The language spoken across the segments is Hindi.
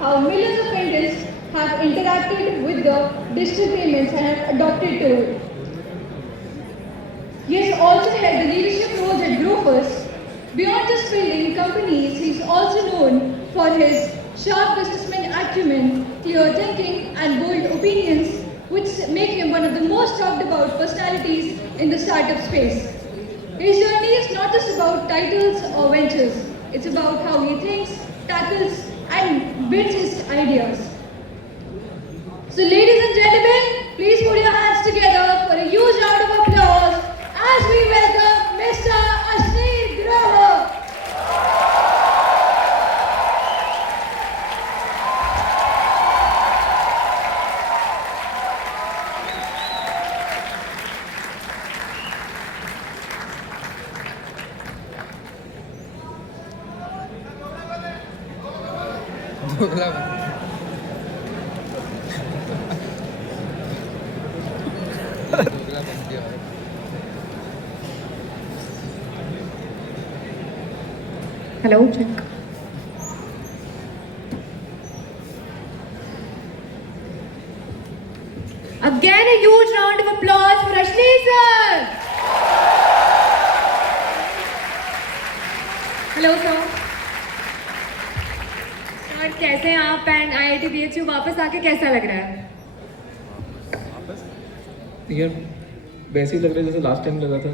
how millions of Indians have interacted with the digital payments and have adopted to it. He has also held the leadership roles at Grofers. Beyond just building companies, he is also known for his sharp businessman acumen, clear thinking, and bold opinions, which make him one of the most talked about personalities in the startup space. His journey is not just about titles or ventures, it's about how he thinks, tackles, and builds his ideas. So, ladies and gentlemen, please put your hands together for a huge round of applause as we welcome Mr. Ashneer Grover. Hello, check. Again, a huge round of applause for Ashneer sir. Hello, sir. Sir कैसे हैं आप एंड IIT BHU वापस आके कैसा लग रहा है? यार वैसे ही लग रहा है जैसे लास्ट टाइम लगा था।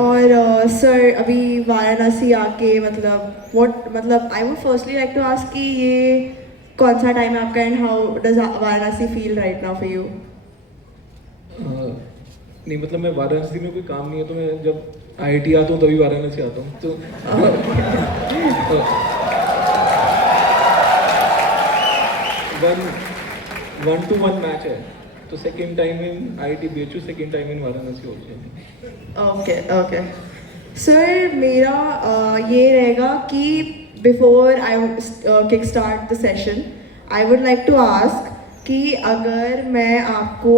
और सर अभी वाराणसी आके मतलब I would firstly like to ask कि ये कौन सा टाइम है आपका and how does Varanasi feel right now for you? नहीं मतलब मैं वाराणसी में कोई काम नहीं है तो मैं जब IIT आता हूँ तभी वाराणसी आता हूँ तो वन टू वन मैच है तो second time in IIT BHU, second time in Varanasi होती ओके ओके सर मेरा ये रहेगा कि before I kick start the session I would like to ask कि अगर मैं आपको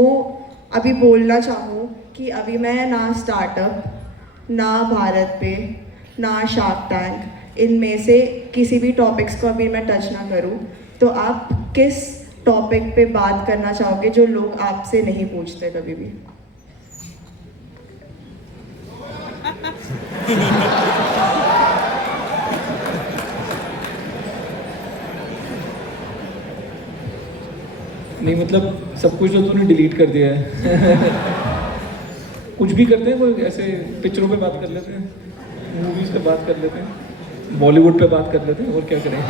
अभी बोलना चाहूँ कि अभी मैं ना स्टार्टअप ना भारत पे ना शार्क टैंक इनमें से किसी भी टॉपिक्स को अभी मैं टच ना करूँ तो आप किस टॉपिक पे बात करना चाहोगे जो लोग आपसे नहीं पूछते कभी भी? नहीं मतलब सब कुछ तो तूने डिलीट कर दिया है। कुछ भी करते हैं कोई ऐसे पिक्चरों पे बात कर लेते हैं, मूवीज़ पे बात कर लेते हैं, बॉलीवुड पे बात कर लेते हैं और क्या करें।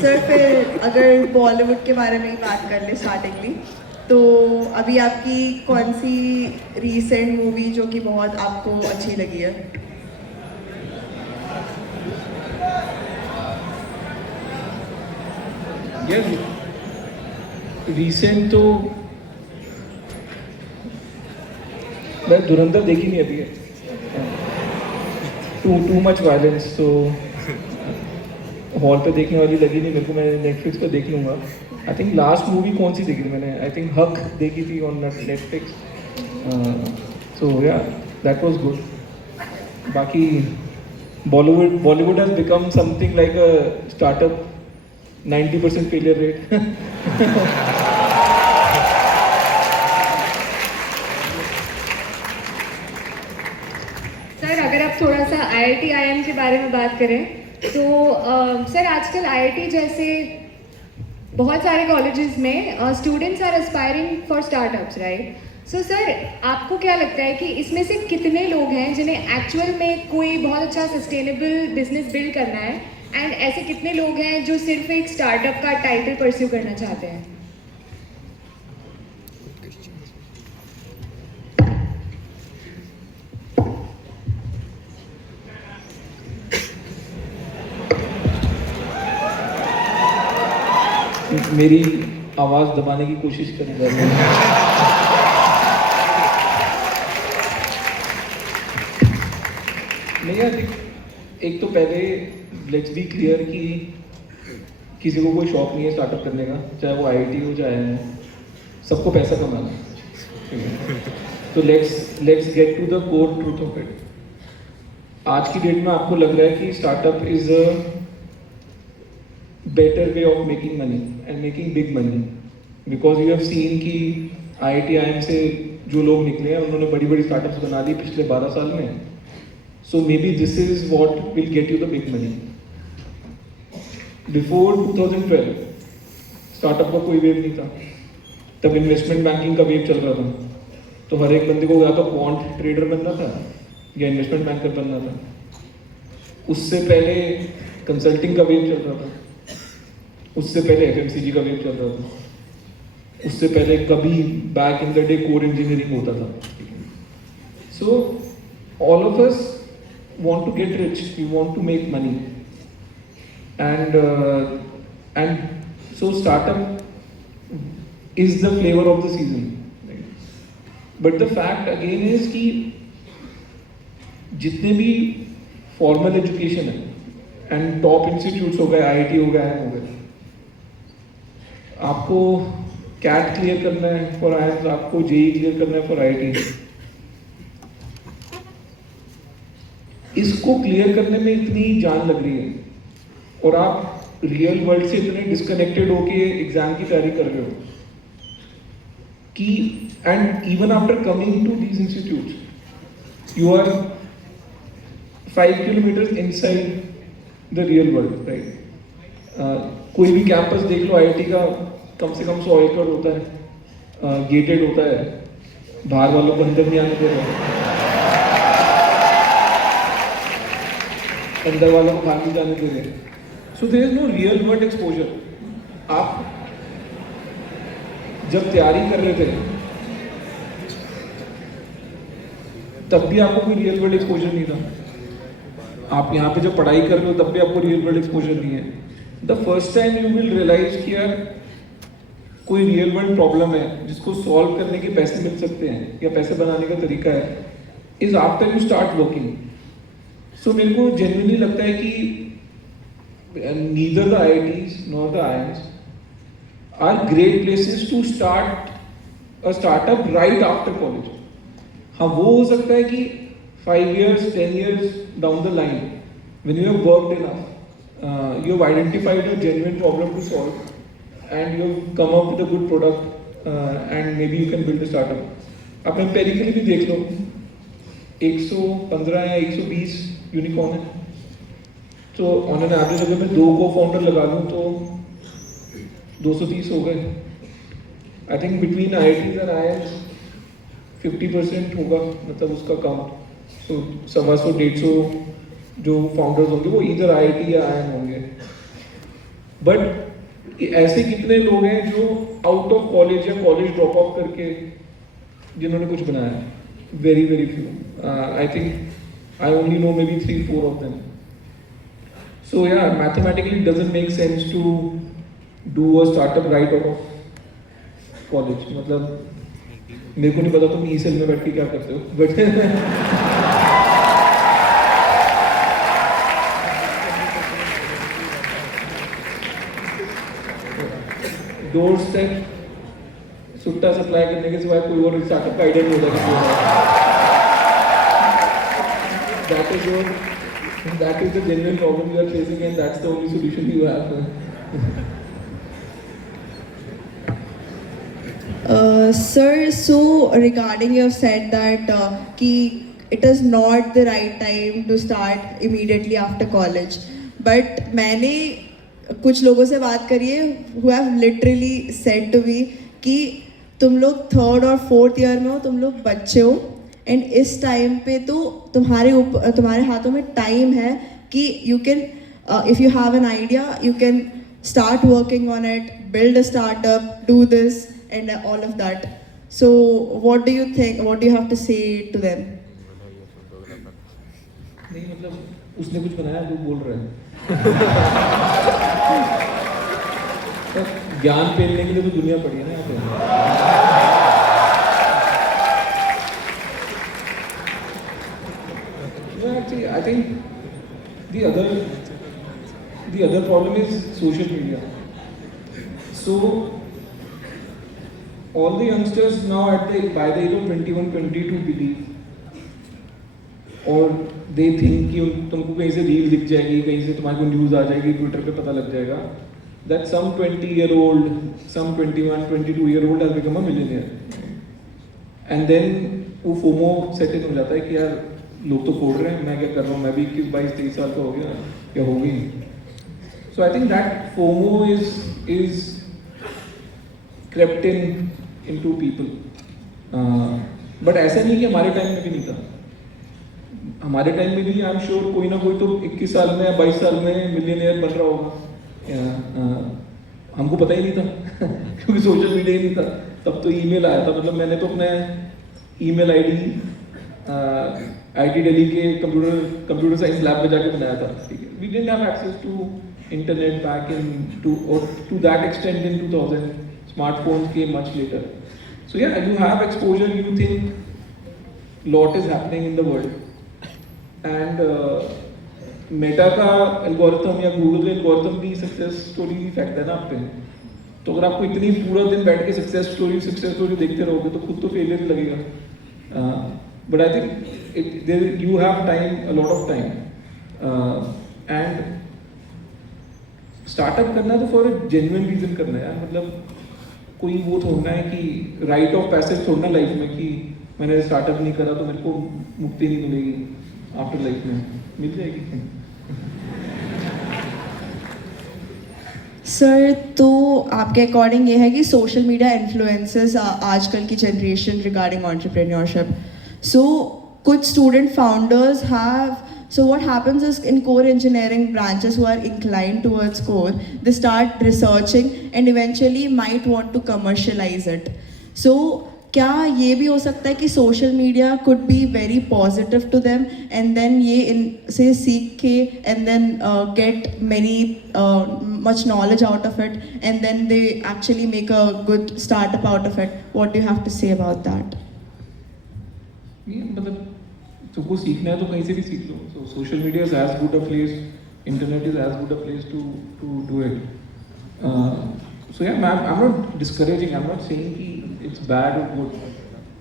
सर फिर अगर बॉलीवुड के बारे में ही बात कर ले स्टार्टिंगली तो अभी आपकी कौन सी रीसेंट मूवी जो कि बहुत आपको अच्छी लगी है? यार रीसेंट तो मैं धुरंधर देखी नहीं अभी है, टू मच वायलेंस तो हॉल पे देखने वाली लगी नहीं मेरे को, मैं नेटफ्लिक्स पे देख लूँगा। आई थिंक लास्ट मूवी कौन सी देखी थी मैंने, आई थिंक हक देखी थी ऑन नेटफ्लिक्स, सो या दैट वाज गुड। बाकी Bollywood has become something like a startup, 90% failure rate. Sir अगर आप थोड़ा सा IIT IIM के बारे में बात करें तो सर आजकल IIT जैसे बहुत सारे कॉलेजेस में students are aspiring for startups right? So sir आपको क्या लगता है कि इसमें से कितने लोग हैं जिन्हें एक्चुअल में कोई बहुत अच्छा सस्टेनेबल बिजनेस बिल्ड करना है एंड ऐसे कितने लोग हैं जो सिर्फ एक स्टार्टअप का टाइटल परस्यू करना चाहते हैं? मेरी आवाज़ दबाने की कोशिश कर रहे हैं। नहीं यार एक तो पहले लेट्स बी क्लियर कि किसी को कोई शौक नहीं है स्टार्टअप करने का, चाहे वो IIT हो चाहे हो। सबको पैसा कमाना है, ठीक है? तो let's get to the core truth of it. आज की डेट में आपको लग रहा है कि startup is a better way of making money and making big money, because you have seen कि IIT IIM से जो लोग निकले हैं उन्होंने बड़ी बड़ी स्टार्टअप्स बना दी पिछले 12 साल में. So maybe this is what will get you the big money. Before 2012 startup का कोई वेव नहीं था. तब इन्वेस्टमेंट बैंकिंग का वेव चल रहा था. तो हर एक बंदे को या तो क्वांट ट्रेडर बनना था या इन्वेस्टमेंट बैंकर बनना था. उससे पहले कंसल्टिंग का वेव चल रहा था. उससे पहले FMCG का वेव चल रहा था. उससे पहले कभी back in the day core engineering होता था. So all of us want to get rich, we want to make money, and so startup is the flavor of the season, right? But the fact again is कि जितने भी formal education है and top institutes हो गए, IIT हो गए, IIM हो गए, आपको CAT क्लियर करना है for IIMs, आपको JEE क्लियर करना है for IIT. इसको क्लियर करने में इतनी जान लग रही है और आप रियल वर्ल्ड से इतने डिस्कनेक्टेड होके एग्जाम की तैयारी कर रहे हो कि and even after coming to these institutes you are 5 kilometres inside the real world, right? कोई भी कैंपस देख लो IIT का, कम से कम 100 एकड़ होता है, गेटेड होता है, बाहर वालों को अंदर नहीं आने दे रहे, अंदर वालों को बाहर नहीं जाने दे रहे. So there is no real world exposure. आप जब तैयारी कर रहे थे तब भी आपको कोई रियल वर्ल्ड एक्सपोजर नहीं था. आप यहाँ पे जब पढ़ाई कर रहे हो तब भी आपको रियल वर्ल्ड एक्सपोजर नहीं है. The first time you will realise कि यार कोई रियल वर्ल्ड प्रॉब्लम है जिसको सॉल्व करने के पैसे मिल सकते हैं या पैसे बनाने का तरीका है, is after you start working. So मेरे को जेन्युइनली लगता है कि neither the IITs nor the IIMs are great places to start a startup right after college. हाँ, वो हो सकता है कि 5 years 10 years down the line when you have worked enough, you have identified a genuine problem to solve and you have come up with a good product, and maybe you can build a startup. आप empirically भी देख लो, 115 या 120 यूनिकॉर्न है. तो ऑन एन एवरेज अगर मैं 2 को-फाउंडर लगा दूं तो 230 हो गए. I think between IITs and IIMs 50% होगा, मतलब उसका काउंट. सो 125-150 जो फाउंडर्स होंगे वो इधर IIT या IIM होंगे. बट ऐसे कितने लोग हैं जो आउट ऑफ कॉलेज या कॉलेज ड्रॉप आउट करके जिन्होंने कुछ बनाया? Very very few. I think I only know maybe 3-4 of them. So yeah, mathematically it doesn't make sense to do a startup right out of college. मतलब मेरे को नहीं पता तुम E-Cell में बैठ के क्या करते हो, but door step Sutta supply करने के सिवाय कोई और स्टार्टअप का आइडिया नहीं होता. That is the genuine problem you are facing, and that's the only solution you have. Sir, so regarding you have said that ki it is not the right time to start immediately after college, but मैंने कुछ लोगों से बात करी है who have literally said to me कि तुम लोग 3rd और 4th ईयर में हो, तुम लोग बच्चे हो, एंड इस टाइम पे तो तुम्हारे हाथों में टाइम है कि you can, if you have an idea, you can start working on it, build a startup, do this and all of that. So what do you think, what do you have to say to them? नहीं, मतलब उसने कुछ बनाया जो बोल रहा है. ज्ञान पेलने के लिए तो दुनिया पड़ी है ना यहाँ पे. Actually, I think the other problem is social media. So all the youngsters now by the age of 21, 22 believe, और they think कि तुमको कहीं से रील दिख जाएगी, कहीं से तुम्हारे को न्यूज़ आ जाएगी, ट्विटर पे पता लग जाएगा, that some 20-year-old, some 21, 22-year-old has become a millionaire, and then वो फोमो सेट इन हो जाता है कि यार लोग तो फोड़ रहे हैं, मैं क्या कर रहा हूँ, मैं भी 21, 22, 23 साल का हो गया, क्या हो गई. So I think that FOMO is crept into people. But ऐसा नहीं कि हमारे टाइम में भी नहीं था. हमारे टाइम में भी आई एम श्योर कोई ना कोई तो 21 साल में या 22 साल में मिलियनेयर बन रहा होगा. हमको पता ही नहीं था क्योंकि सोशल मीडिया ही नहीं था. तब तो ईमेल आया था. मतलब मैंने तो अपने ईमेल आईडी दिल्ली के कंप्यूटर साइंस लैब में जाके बनाया था. ठीक है. We didn't have access to internet back to that extent in 2000. Smartphones came much later. So yeah, you have exposure, you think lot is happening in the world, and Meta का algorithm या Google का algorithm भी success story फेंकता है ना आप पे. तो अगर आपको इतनी पूरा दिन बैठ के success story देखते रहोगे तो खुद तो failure ही लगेगा. But I think you have time, a lot of time, and startup करना तो फॉर ए जेन्युइन रीजन करना है यार. मतलब कोई वो थोड़ना है कि राइट ऑफ पैसेज छोड़ना लाइफ में कि मैंने स्टार्टअप नहीं करा तो मेरे को मुक्ति नहीं मिलेगी आफ्टर लाइफ में. मिल जाएगी. सर, तो आपके अकॉर्डिंग ये है कि सोशल मीडिया इन्फ्लुएंसेस आजकल की जनरेशन रिगार्डिंग एंटरप्रेन्योरशिप. सो कुछ student founders have. So what happens is in core engineering branches who are inclined towards core, they start researching and eventually might want to commercialize it. So क्या ये भी हो सकता है कि social media could be very positive to them and then ये इनसे सीख के and then get much knowledge out of it and then they actually make a good startup out of it. What do you have to say about that? मतलब तुमको सीखना है तो कहीं से भी सीख लो. So social media is as good a place, internet is as good a place to do it. So yeah, I'm not discouraging. I'm not saying कि it's bad or good.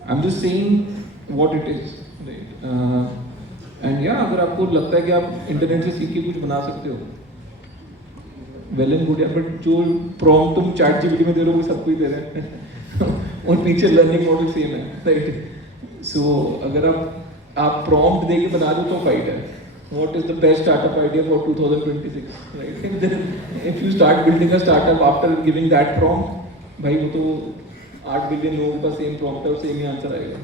I'm just saying what it is. And yeah, अगर आपको लगता है कि आप इंटरनेट से सीख के कुछ बना सकते हो, well and good. But जो prompt तुम ChatGPT में दे रहे हो वो सबको ही दे रहे हैं और पीछे लर्निंग मॉडल सेम है, राइट. सो अगर आप प्रॉम्प्ट देके बना दो तो फाइट है. What is the best startup idea for 2026? Right? If you start building a startup after giving that prompt, भाई वो तो 8 बिलियन लोगों का सेम प्रॉम्प्ट है और सेम ही आंसर आएगा.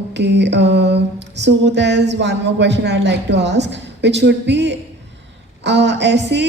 Okay, so there's one more question I'd like to ask, which would be ऐसे